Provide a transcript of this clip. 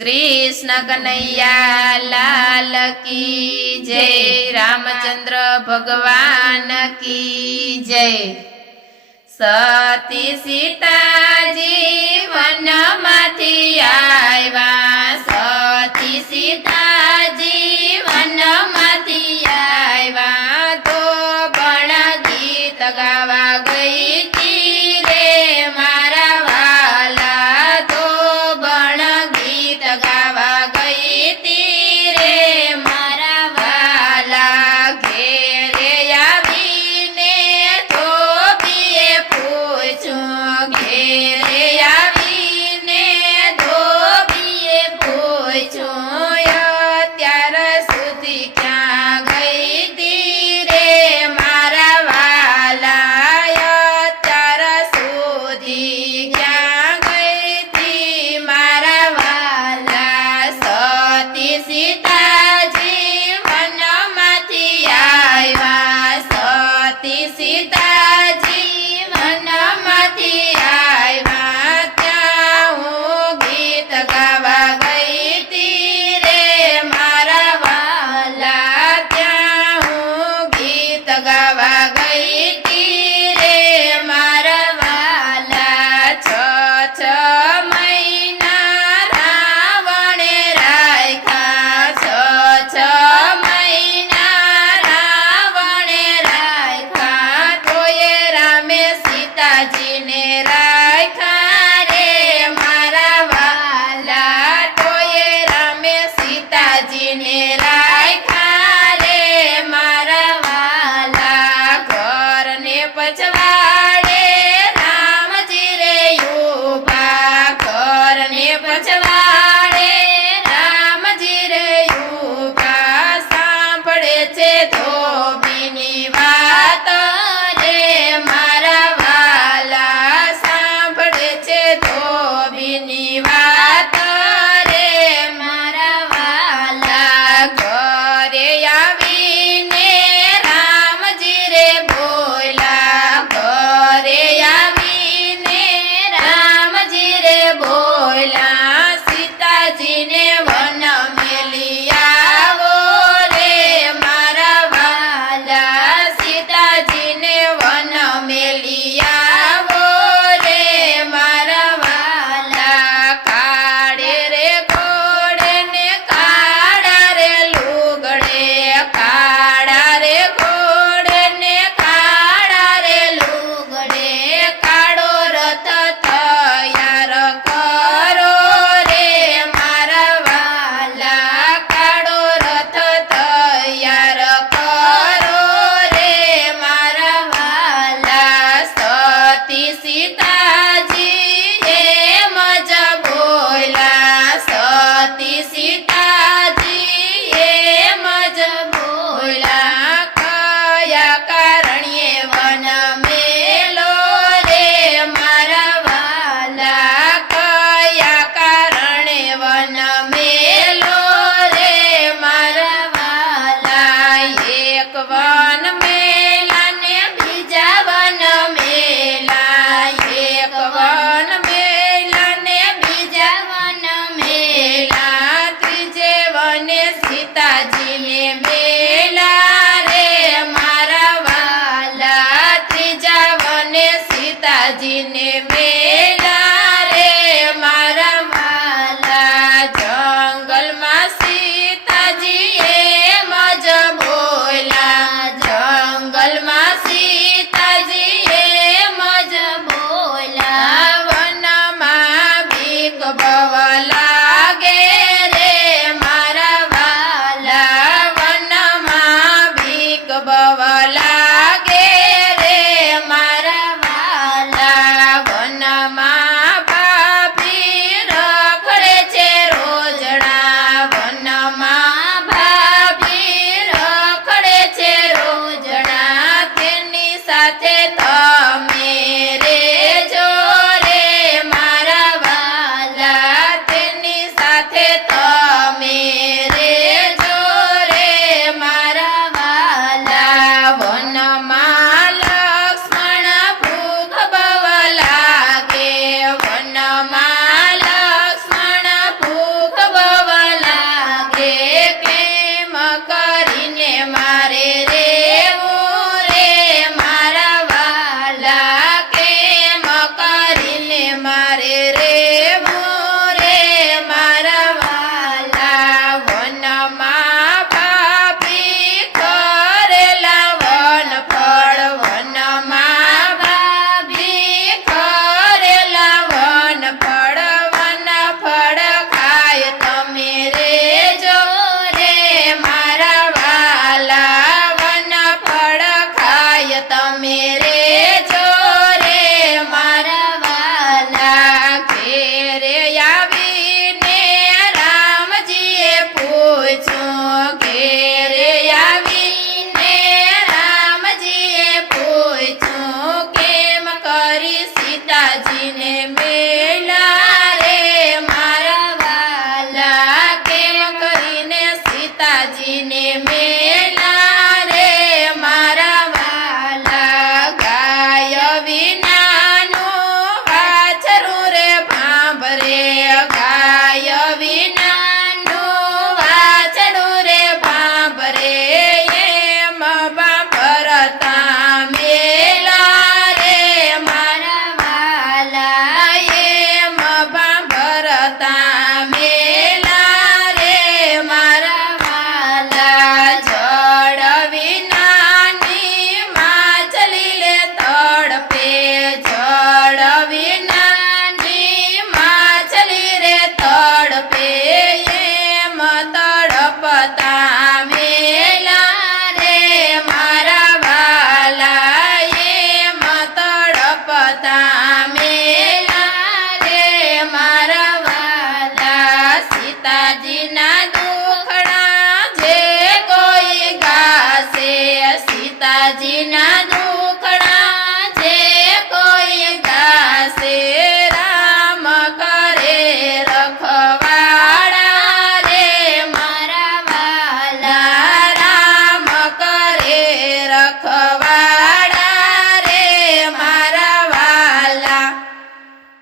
कृष्ण कन्हैया लाल की जय। रामचंद्र भगवान की जय। सती सीताजी वनमाथी आव्या, सती सीताजी वनमाथी आव्या, तो पण गीत गावा गई थी रे मारा वाला, तो पण गीत गावा गई थी रे मारा वाला। घेरे आवीने धोबीए पूछ्યું, घेरे आवीने धोबीए पूछ્યું, અત્યાર સુધી ક્યાં ગઈ તી રે મારા વાલા, અત્યાર સુધી ક્યાં ગઈ તી મારા વાલા। સતી સીતાજી વનમાંથી આવ્યા, સતી સીતાજી વનમાંથી આવ્યા, ત્યાં હું ગીત ગાવા ગઈ તી રે મારા વાલા, ત્યાં હું ગીત ગાવા ગઈ તી રે મારા વાલા। છ મહિના રાવણે રાખ્યા, છ મહિના રાવણે રાખ્યા, તોય રામે સીતાજીને રાખ્યા રે મારા વાલા, તોય રામે સીતાજીને રાખ્યા રે મારા વાલા। ઘરને પછવાડે રામજી રે ઊભા, ઘરને પછવાડે રામજી રે ઊભા, સાંભળે છે ધોબીની વાત રે મારા વાલા, સાંભળે છે ધોબીની વાત રે મારા વાલા। ઘરે આવીને રામજી રે બોલ્યા, ઘરે આવીને રામજી રે બોલ્યા, સીતાજીને વન મેલી આવો રે મારા વાલા, સીતાજીને વન મેલી આવો રે મારા વાલા। કાળે રે ઘોડે ને કાળા રે લુગડે, કાળા રે ઘોડે ને કાળા રે લુગડે, કાળો રથ તૈયાર કરો રે મારા વાલા, કાળો રથ તૈયાર કરો રે મારા વાલા। સતી સીતાજી એમ જ બોલ્યા, સતી સીતાજી એમ જ બોલ્યા, કયા કારણ્યે વન મેલો રે મારા વાલા, કયા કારણે વન મેલો રે મારા વાલા। એક વન મેલા ને બીજા વન મેલા, એક વન મેલા ને બીજા વન મેલા, ત્રીજે વને સીતાજીને મેલા રે મારા વાલા, ત્રીજા વને સીતાજીને મેલા રે મારા વાલા। જંગલમાં સીતાજી એમ જ બોલ્યા, જંગલમાં સીતાજી એમ જ બોલ્યા, વનમાં ભીખ બવ લાગે રે મારા વાલા, વનમાં ભીખ બવ લાગે રે મારા વાલા। વનમાં ભાભી રખડે છે રોજડા, વનમાં ભાભી રખડે છે રોજડા, તેની સાથે તમે રેજો રે મારા વાલા, તેની માતાજીના